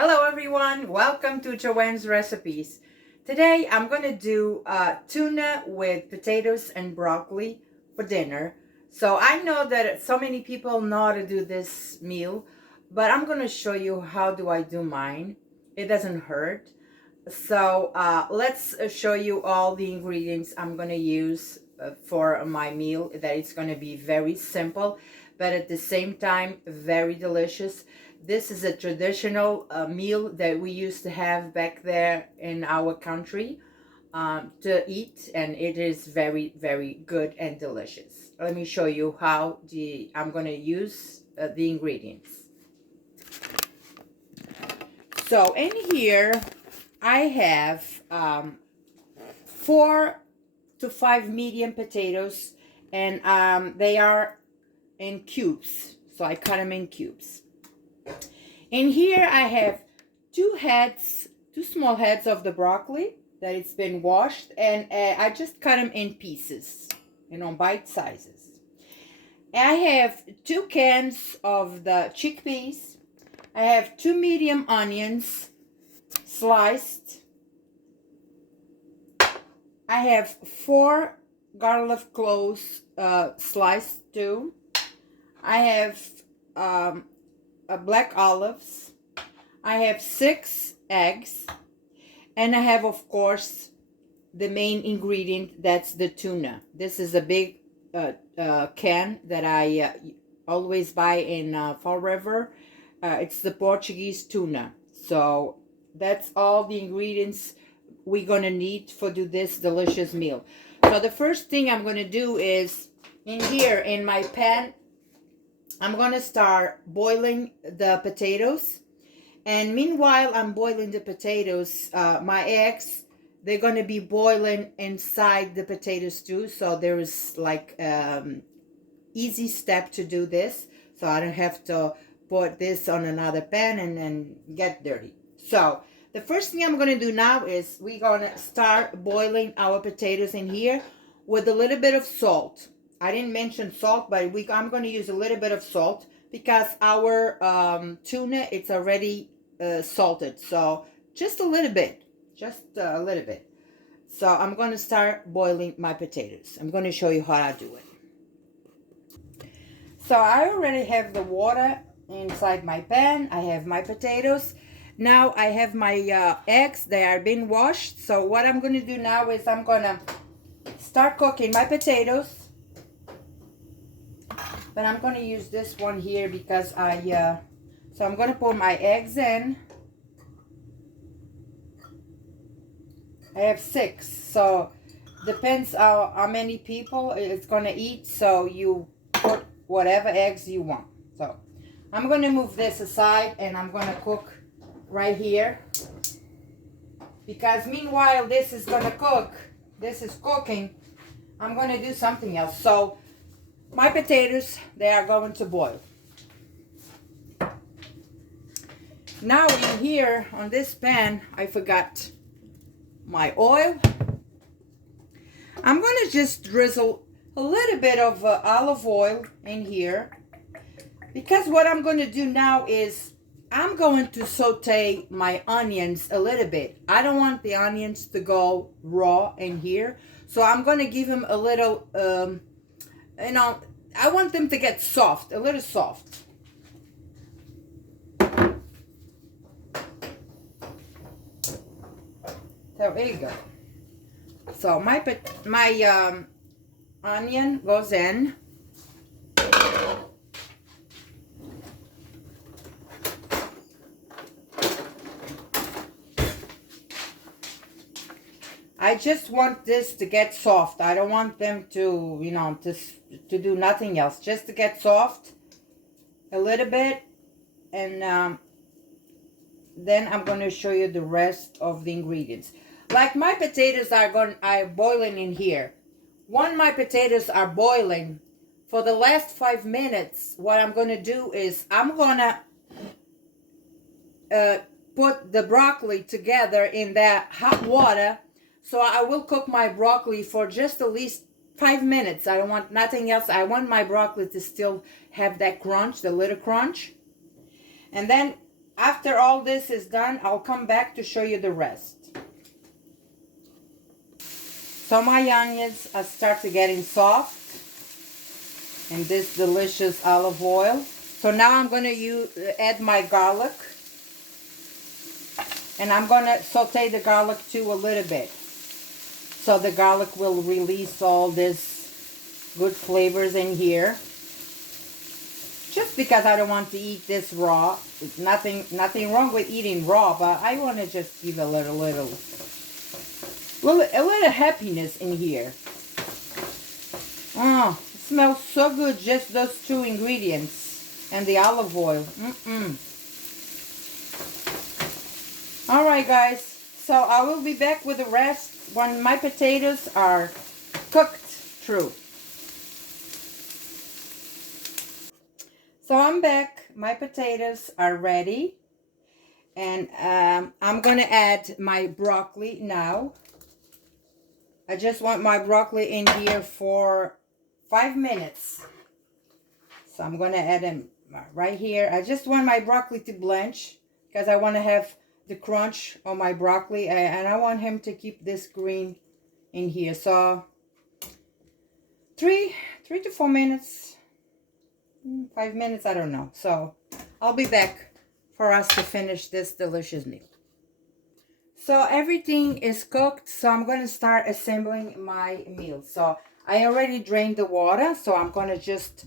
Hello everyone, welcome to Joanne's Recipes. Today I'm going to do tuna with potatoes and broccoli for dinner. So I know that so many people know how to do this meal, but I'm going to show you how do I do mine. It doesn't hurt. So let's show you all the ingredients I'm going to use for my meal. That it's going to be very simple, but at the same time very delicious. This is a traditional meal that we used to have back there in our country to eat, and it is very, very good and delicious. Let me show you how I'm going to use the ingredients. So in here, I have 4 to 5 medium potatoes, and they are in cubes. So I cut them in cubes. In here I have two small heads of the broccoli that it's been washed, and I just cut them in pieces, bite sizes. I have 2 cans of the chickpeas. I have 2 medium onions sliced. I have 4 garlic cloves sliced too. I have black olives. I have 6 eggs, and I have, of course, the main ingredient, that's the tuna. This is a big can that I always buy in Fall River. It's the Portuguese tuna. So that's all the ingredients we're gonna need for do this delicious meal. So the first thing I'm gonna do is, in here in my pan, I'm gonna start boiling the potatoes, and meanwhile I'm boiling the potatoes, my eggs, they're gonna be boiling inside the potatoes too. So there is like easy step to do this, so I don't have to put this on another pan and then get dirty. So the first thing I'm gonna do now is we're gonna start boiling our potatoes in here with a little bit of salt. I didn't mention salt, but I'm going to use a little bit of salt because our tuna, it's already salted. So just a little bit, So I'm going to start boiling my potatoes. I'm going to show you how I do it. So I already have the water inside my pan. I have my potatoes. Now I have my eggs. They are being washed. So what I'm going to do now is I'm going to start cooking my potatoes. But I'm going to use this one here because so I'm going to put my eggs in. I have 6, so depends how many people it's going to eat, so you put whatever eggs you want. So I'm going to move this aside, and I'm going to cook right here, because meanwhile this is going to cook, this is cooking, I'm going to do something else. So my potatoes, they are going to boil. Now in here on this pan, I forgot my oil. I'm going to just drizzle a little bit of olive oil in here, because what I'm going to do now is I'm going to saute my onions a little bit. I don't want the onions to go raw in here, so I'm going to give them a little I want them to get soft, a little soft. So there you go. So my onion goes in. I just want this to get soft. I don't want them to, to do nothing else. Just to get soft a little bit. And then I'm going to show you the rest of the ingredients. Like my potatoes are boiling in here. When my potatoes are boiling, for the last 5 minutes, what I'm going to do is I'm going to put the broccoli together in that hot water. So I will cook my broccoli for just at least 5 minutes. I don't want nothing else. I want my broccoli to still have that crunch, the little crunch. And then After all this is done, I'll come back to show you the rest. So my onions are starting getting soft in this delicious olive oil. So now I'm going to add my garlic. And I'm going to saute the garlic too a little bit. So the garlic will release all this good flavors in here. Just because I don't want to eat this raw. Nothing wrong with eating raw, but I want to just give a little happiness in here. Oh, it smells so good, just those two ingredients and the olive oil. All right, guys. So I will be back with the rest when my potatoes are cooked through. So I'm back. My potatoes are ready. And I'm going to add my broccoli now. I just want my broccoli in here for 5 minutes. So I'm going to add them right here. I just want my broccoli to blanch because I want to have the crunch on my broccoli. And I want him to keep this green in here. So 3 to 4 minutes. 5 minutes, I don't know. So I'll be back for us to finish this delicious meal. So everything is cooked, so I'm going to start assembling my meal. So I already drained the water, so I'm going to just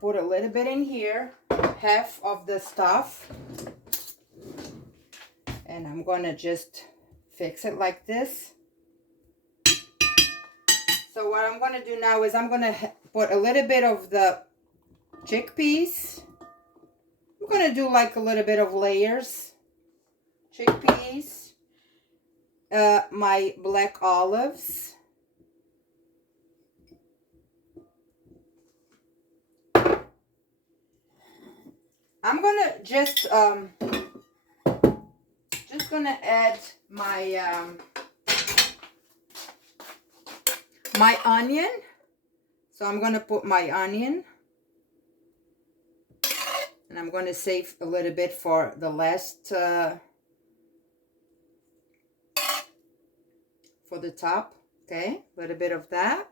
put a little bit in here, half of the stuff. And I'm going to just fix it like this. So what I'm going to do now is I'm going to put a little bit of the chickpeas. I'm going to do like a little bit of layers. Chickpeas, my black olives, I'm gonna just gonna add my my onion. So I'm gonna put my onion, and I'm gonna save a little bit for the last. For the top, okay, a little bit of that.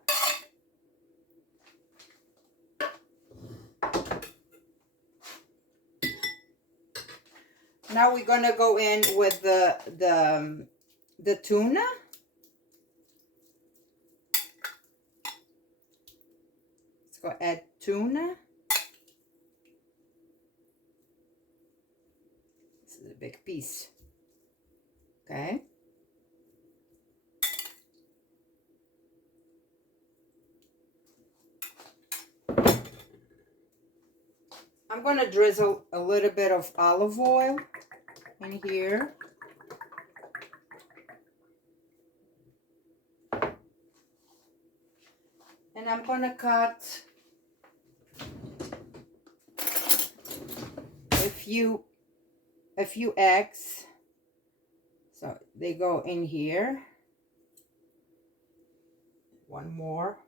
Now we're gonna go in with the tuna. Let's go add tuna. This is a big piece, okay. I'm going to drizzle a little bit of olive oil in here. And I'm going to cut a few eggs. So they go in here. One more.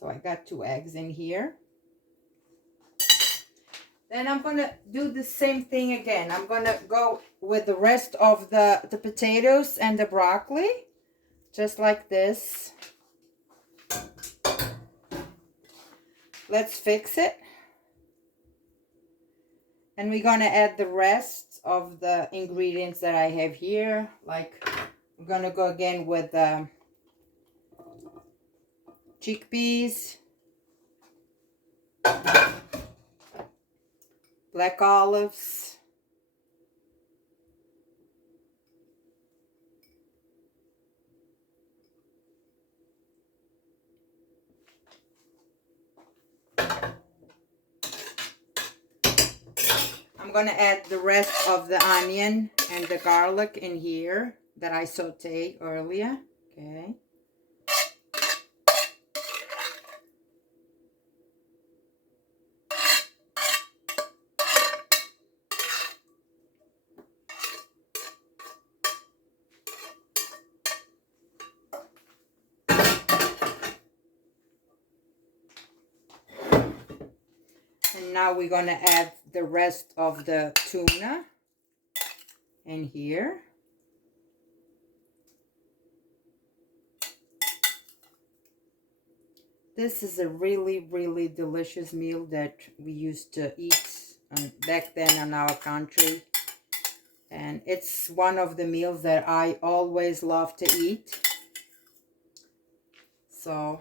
So I got 2 eggs in here. Then I'm going to do the same thing again. I'm going to go with the rest of the potatoes and the broccoli. Just like this. Let's fix it. And we're going to add the rest of the ingredients that I have here. Like, I'm going to go again with chickpeas, black olives, I'm going to add the rest of the onion and the garlic in here that I sauteed earlier, okay. Now we're gonna add the rest of the tuna in here. This is a really, really delicious meal that we used to eat back then in our country. And it's one of the meals that I always love to eat. So,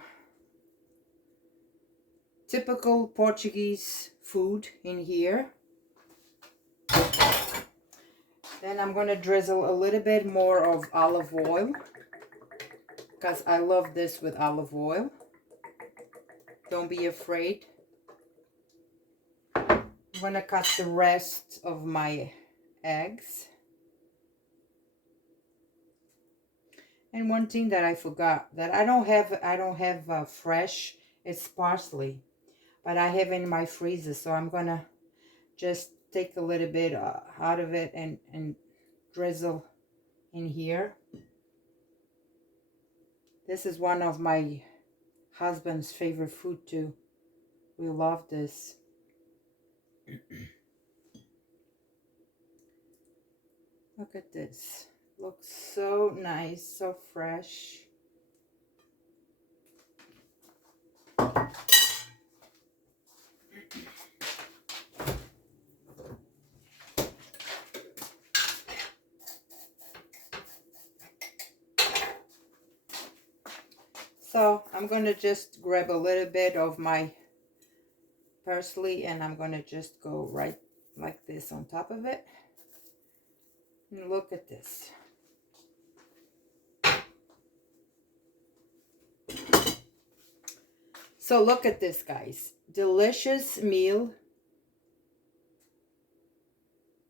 typical Portuguese food in here. Then I'm going to drizzle a little bit more of olive oil, because I love this with olive oil. Don't be afraid. I'm going to cut the rest of my eggs. And one thing that I forgot, that I don't have fresh, it's parsley, but I have in my freezer, so I'm going to just take a little bit out of it and drizzle in here. This is one of my husband's favorite food too. We love this. Look at this. Looks so nice, so fresh. So I'm going to just grab a little bit of my parsley and I'm going to just go right like this on top of it. And look at this. So look at this, guys. Delicious meal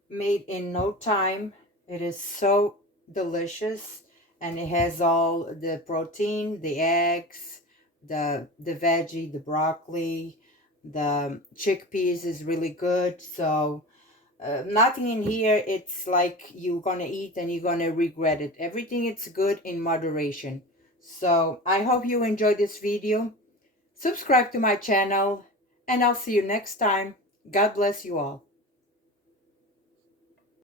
made in no time. It is so delicious, and it has all the protein, the eggs, the veggie, the broccoli, the chickpeas is really good. So nothing in here it's like you're gonna eat and you're gonna regret it. Everything it's good in moderation. So I hope you enjoyed this video. Subscribe to my channel, and I'll see you next time. God bless you all.